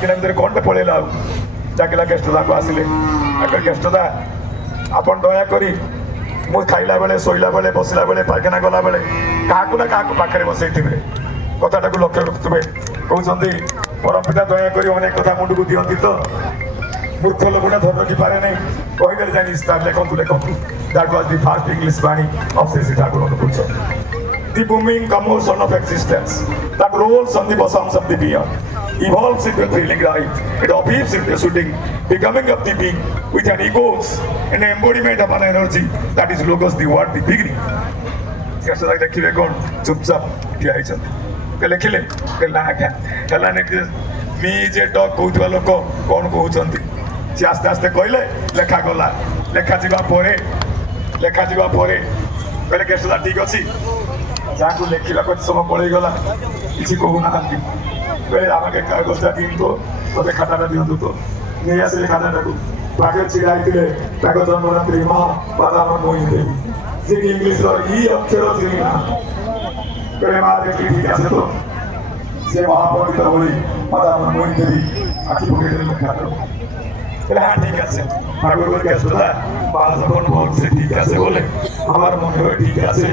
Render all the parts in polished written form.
डाकिला भितर कौन पलैला डाकिला गेस्टदा को आसिले गेस्टदा आपन दया करी मु खाइला बेले शोला बेले बसला बेले पायखाना गला बेले क्या ना क्या पाखे बसई थे कथाटा को लक्ष्य रखुवे कहते परम पिता दया करी अनेक कथा मुंड को दिखती तो मूर्ख लोकटा धर रखी पारे नहीं कहते जानी स्टार लेखु लेखु that was the first English वाणी of Shri Thakur Anukul the booming commotion of existence that rolls on the bosoms of the beyond evolves into a thrilling ride. It appears into a shooting, becoming of the being with an egos, an embodiment of an energy that is logos the word, the beginning. कैसे तक देखिए कौन चुपचाप क्या ही चलते लिखिले ना क्या हेला नहीं मी जे डॉग कहूथवा लोक कौन कहते सी आस्ते आस्ते कहले लेखा गला लेखा जीवा परे लेखा जीवा परे कहले केसला ठीक अच्छी जहाँ लेखा कुछ समय पड़ेगला किसी कहूना आगे कागजटा दिंतु तब खाटा दिंतु तो नहीं आसे खाटा को पाखे छिड़ाई कागज नवरात्रि माँ बादाम मोहिन देवी जी इंग्लिश ई अक्षर चिनी ना कहे माँ देखी ठीक है तो से महापंडित बोली बादाम मोहिन देवी आखि पकड़े लेखा हाँ ठीक है ठाकुर कैसे बाल যখন বলছে ঠিক আছে বলে আমার মনে হয় ঠিক আছে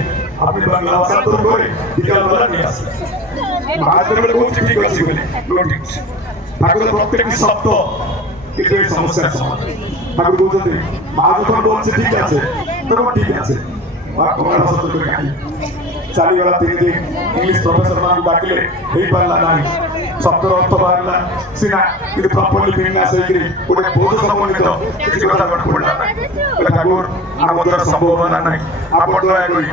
আপনি বাংলা ভাষা তো করে বিকালবেলা নিয়ে আসেন ভারতের বলে বলছে ঠিক আছে বলে নোটিস ঠাকুরের প্রত্যেকটি শব্দ কিন্তু এই সমস্যার সমাধান ঠাকুর বলছেন মা যখন বলছে ঠিক আছে তখন ঠিক আছে বাংলা ভাষা তো করে খাই চালিগলা 3 দিন ইংলিশ প্রফেসর মান ডাকলে এই পারলা নাই শব্দের অর্থ পারলা সিনা কিন্তু প্রপারলি বিনা সেইগিরি ওটা বোধ সমন্বিত কিছু কথা পড়লা ঠাকুর আমাদের সম্ভাবনা নাই আপন দয়া করি